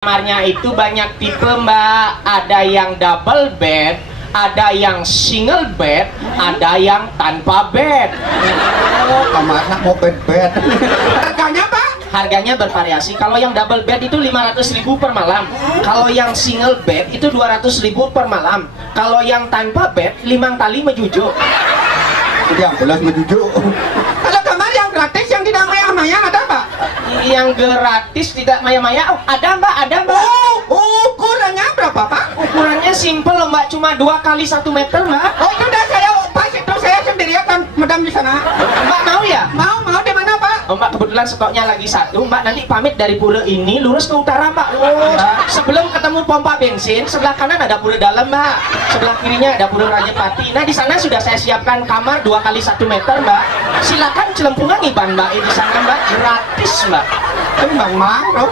Kamarnya itu banyak tipe mbak, ada yang double bed, ada yang single bed, ada yang tanpa bed. Oh, kamarnya mau bed-bed. Harganya pak? Harganya bervariasi. Kalau yang double bed itu 500.000 per malam. Kalau yang single bed itu 200.000 per malam. Kalau yang tanpa bed 5 kali mejujuk. Yang belas menuju. Kalau kamar yang gratis yang tidak maya-maya ada pak? Yang gratis tidak maya-maya, oh, ada mbak, ada mbak. Ukurannya berapa pak? Ukurannya simple loh mbak, cuma 2 kali 1 meter mbak. Oh itu udah saya pas itu saya sendiri akan medam di sana. Mbak mau ya? Mau di mana pak? Oh, mbak kebetulan stoknya lagi 1. Mbak nanti pamit dari pura ini lurus ke utara mbak, lurus. Sebelum ketemu pompa bensin sebelah kanan ada pura dalam mbak, sebelah kirinya ada pura Rajapati. Nah di sana sudah saya siapkan kamar 2 kali 1 meter mbak. Silakan celempungan iban mbak di sana mbak, gratis mbak. Bang mau.